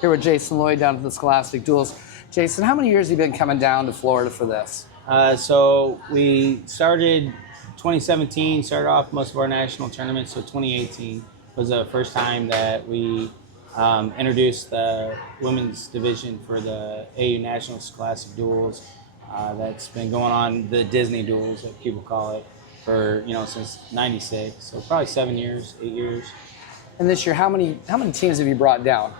Here with Jason Loyd down at the Scholastic Duels. Jason, how many years have you been coming down to Florida for this? So we started 2017, started off most of our national tournaments, so 2018 was the first time that we introduced the women's division for the AAU National Scholastic Duels. That's been going on, the Disney Duels, that people call it, for since '96. So probably 7 years, 8 years. And this year, how many teams have you brought down?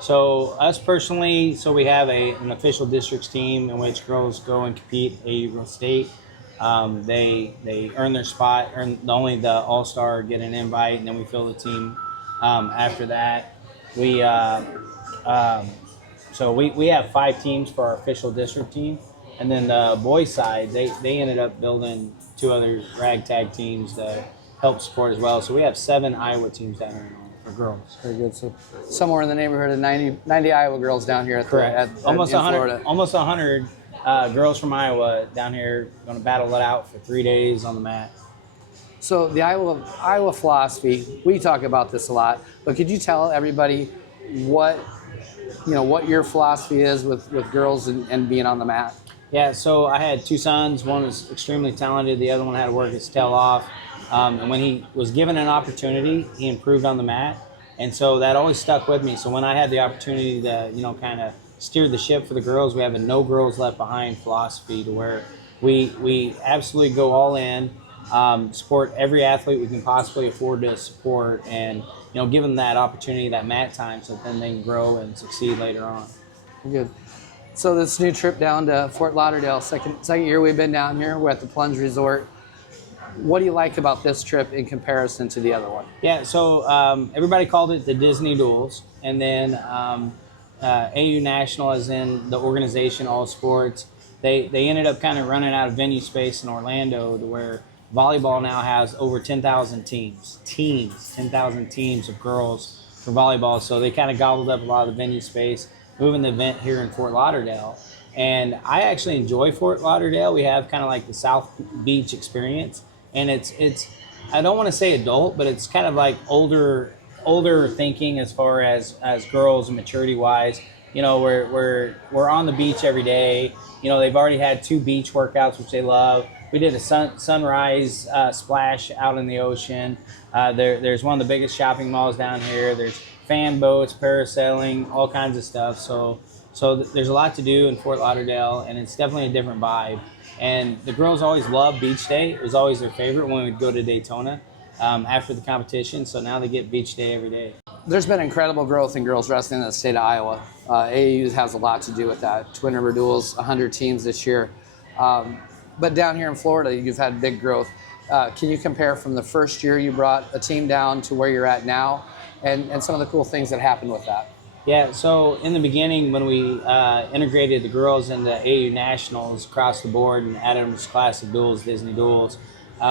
So us personally, so we have an official districts team in which girls go and compete at AAU Girls State. They earn their spot, only the all-star get an invite, and then we fill the team after that. We have 5 teams for our official district team, and then the boys side, they ended up building 2 other ragtag teams to help support as well. So we have 7 Iowa teams down here for girls. Very good. So somewhere in the neighborhood of 90 Iowa girls down here at almost 100 Florida. Almost 100 girls from Iowa down here going to battle it out for 3 days on the mat. So the Iowa philosophy, we talk about this a lot, but could you tell everybody what your philosophy is with girls and being on the mat? Yeah, so I had 2 sons. One was extremely talented. The other one had to work his tail off. And when he was given an opportunity, he improved on the mat. And so that always stuck with me. So when I had the opportunity to, kind of steer the ship for the girls, we have a no girls left behind philosophy to where we absolutely go all in, support every athlete we can possibly afford to support, and, give them that opportunity, that mat time, so that then they can grow and succeed later on. Good. So this new trip down to Fort Lauderdale, second year we've been down here. We're at the Plunge Resort. What do you like about this trip in comparison to the other one? Yeah, so everybody called it the Disney Duels, and then AAU National, as in the organization, all sports, they ended up kind of running out of venue space in Orlando to where volleyball now has over 10,000 teams, 10,000 teams of girls for volleyball. So they kind of gobbled up a lot of the venue space, moving the event here in Fort Lauderdale. And I actually enjoy Fort Lauderdale. We have kind of like the South Beach experience. And it's I don't want to say adult, but it's kind of like older thinking as far as girls and maturity wise. We're on the beach every day. They've already had 2 beach workouts, which they love. We did a sunrise splash out in the ocean. There's one of the biggest shopping malls down here. There's fan boats, parasailing, all kinds of stuff. So there's a lot to do in Fort Lauderdale, and it's definitely a different vibe. And the girls always loved beach day. It was always their favorite when we'd go to Daytona after the competition. So now they get beach day every day. There's been incredible growth in girls wrestling in the state of Iowa. AAU has a lot to do with that. Twin River Duels, 100 teams this year. But down here in Florida, you've had big growth. Can you compare from the first year you brought a team down to where you're at now, and some of the cool things that happened with that? Yeah, so in the beginning, when we integrated the girls into AAU Nationals across the board and added them to Scholastic Duels, Disney Duels,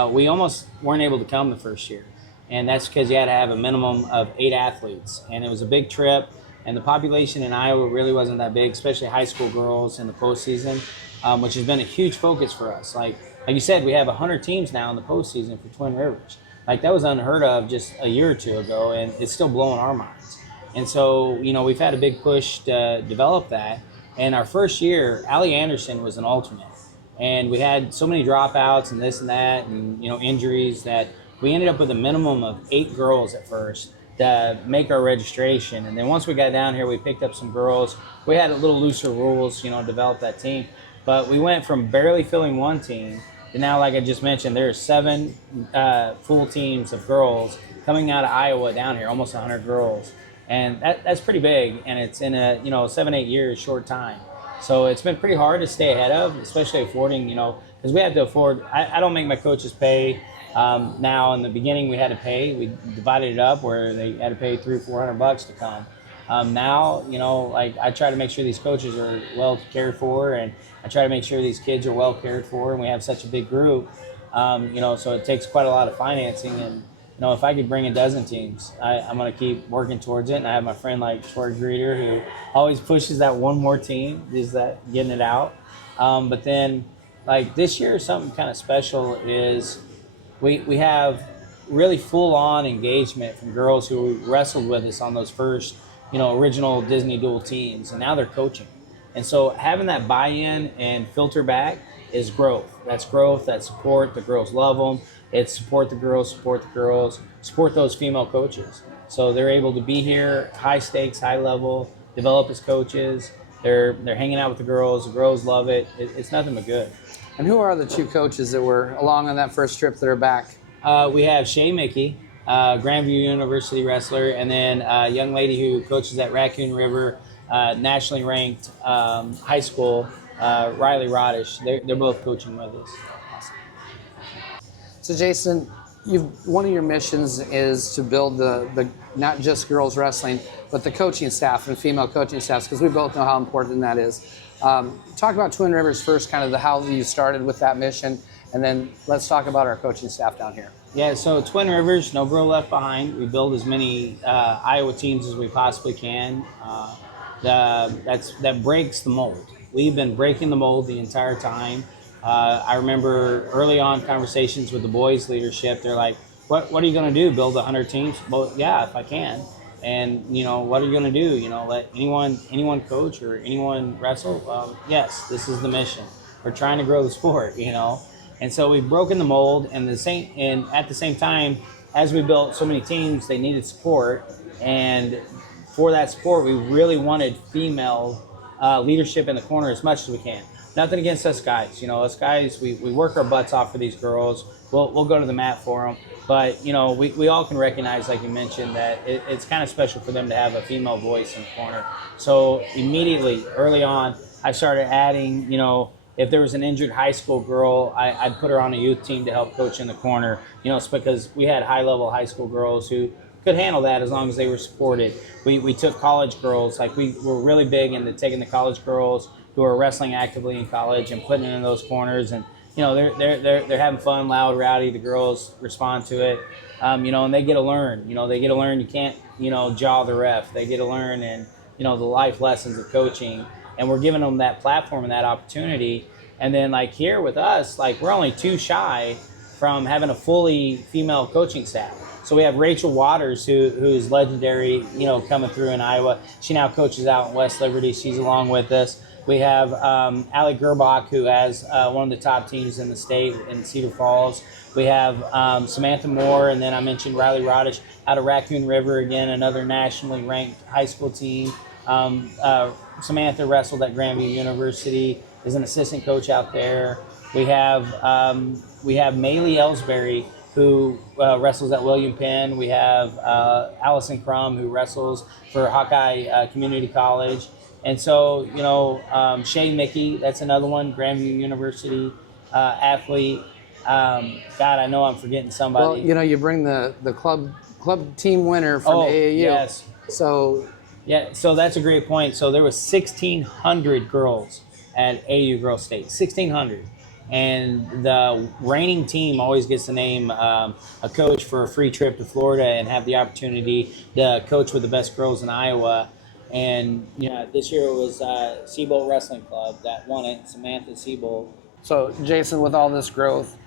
we almost weren't able to come the first year. And that's because you had to have a minimum of 8 athletes. And it was a big trip, and the population in Iowa really wasn't that big, especially high school girls in the postseason, which has been a huge focus for us. Like you said, we have 100 teams now in the postseason for Twin Rivers. Like, that was unheard of just a year or 2 ago, and it's still blowing our minds. And so, we've had a big push to develop that. And our first year, Allie Anderson was an alternate. And we had so many dropouts and this and that and, injuries that we ended up with a minimum of 8 girls at first to make our registration. And then once we got down here, we picked up some girls. We had a little looser rules, develop that team. But we went from barely filling 1 team to now, like I just mentioned, there are 7 full teams of girls coming out of Iowa down here, almost 100 girls. And that's pretty big, and it's in a 7-8 years short time. So it's been pretty hard to stay ahead of, especially affording, because we had to afford. I don't make my coaches pay now. In the beginning, we had to pay. We divided it up where they had to pay $300-400 to come. Now, I try to make sure these coaches are well cared for, and I try to make sure these kids are well cared for, and we have such a big group, so it takes quite a lot of financing. And if I could bring a dozen teams, I'm going to keep working towards it. And I have my friend like Troy Greeter, who always pushes that one more team, is that getting it out. But then, like this year, something kind of special is we have really full-on engagement from girls who wrestled with us on those first original Disney Dual teams, and now they're coaching. And so having that buy-in and filter back is growth. That's growth, that's support. The girls love them. It's support the girls, support those female coaches. So they're able to be here, high stakes, high level, develop as coaches. They're hanging out with the girls. The girls love it. It's nothing but good. And who are the two coaches that were along on that first trip that are back? We have Shay Mickey, Grandview University wrestler, and then a young lady who coaches at Raccoon River, nationally ranked high school, Riley Rodish. They're both coaching with us. So Jason, one of your missions is to build the not just girls wrestling, but the coaching staff and female coaching staffs, because we both know how important that is. Talk about Twin Rivers first, kind of how you started with that mission, and then let's talk about our coaching staff down here. Yeah, so Twin Rivers, no girl left behind. We build as many Iowa teams as we possibly can. That breaks the mold. We've been breaking the mold the entire time. I remember early on conversations with the boys leadership. They're like, what are you going to do, build 100 teams? Well, yeah, if I can. And, what are you going to do? Let anyone coach or anyone wrestle? Yes, this is the mission. We're trying to grow the sport, And so we've broken the mold, and at the same time, as we built so many teams, they needed support. And for that support, we really wanted female leadership in the corner as much as we can. Nothing against us guys. Us guys, we work our butts off for these girls. We'll go to the mat for them. But, we all can recognize, like you mentioned, that it's kind of special for them to have a female voice in the corner. So immediately, early on, I started adding, if there was an injured high school girl, I'd put her on a youth team to help coach in the corner. It's because we had high-level high school girls who could handle that as long as they were supported. We took college girls. Like, we were really big into taking the college girls who are wrestling actively in college and putting them in those corners. And, they're having fun, loud, rowdy. The girls respond to it, and they get to learn. They get to learn. You can't, jaw the ref. They get to learn and, the life lessons of coaching. And we're giving them that platform and that opportunity. And then, like, here with us, like, we're only too shy from having a fully female coaching staff. So we have Rachel Waters, who's legendary, coming through in Iowa. She now coaches out in West Liberty. She's along with us. We have Allie Gerbach, who has one of the top teams in the state in Cedar Falls. We have Samantha Moore, and then I mentioned Riley Rodish out of Raccoon River, again, another nationally ranked high school team. Samantha wrestled at Grandview University, is an assistant coach out there. We have Maylee Ellsbury, who wrestles at William Penn. We have Allison Crum, who wrestles for Hawkeye Community College. And so, Shay Mickey, that's another one, Grandview University athlete. God, I know I'm forgetting somebody. Well, you bring the club team winner from AAU. Yes. So that's a great point. So there was 1,600 girls at AAU Girls State, 1,600. And the reigning team always gets to name a coach for a free trip to Florida and have the opportunity to coach with the best girls in Iowa. And this year it was Seabolt Wrestling Club that won it, Samantha Seabolt. So Jason, with all this growth,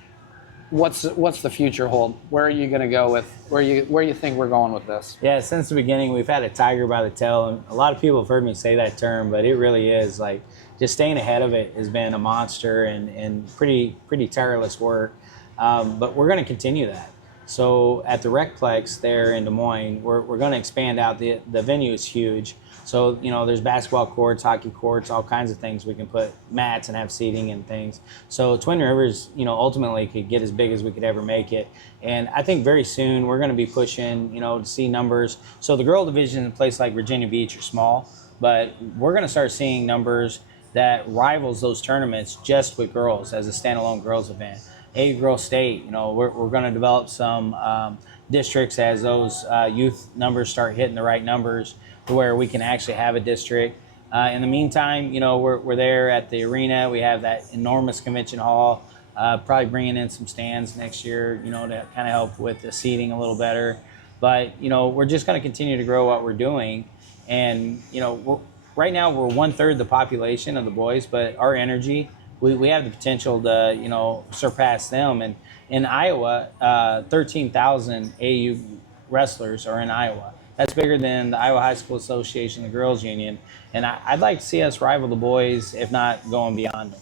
what's the future hold? Where are you going to go with where you think we're going with this? Yeah, since the beginning we've had a tiger by the tail, and a lot of people have heard me say that term, but it really is like just staying ahead of it has been a monster and pretty tireless work. But we're going to continue that. So at the Recplex there in Des Moines, we're going to expand out. The venue is huge. So, there's basketball courts, hockey courts, all kinds of things. We can put mats and have seating and things. So Twin Rivers, ultimately could get as big as we could ever make it. And I think very soon we're going to be pushing, to see numbers. So the girl division in a place like Virginia Beach are small, but we're going to start seeing numbers that rivals those tournaments just with girls as a standalone girls event. AAU Girls State, we're going to develop some districts as those youth numbers start hitting the right numbers, to where we can actually have a district. In the meantime, we're there at the arena. We have that enormous convention hall, probably bringing in some stands next year, to kind of help with the seating a little better. But, we're just going to continue to grow what we're doing. And, right now we're 1/3 the population of the boys, but our energy, we have the potential to, surpass them. And in Iowa, 13,000 AAU wrestlers are in Iowa. That's bigger than the Iowa High School Association, the Girls Union, and I'd like to see us rival the boys, if not going beyond them.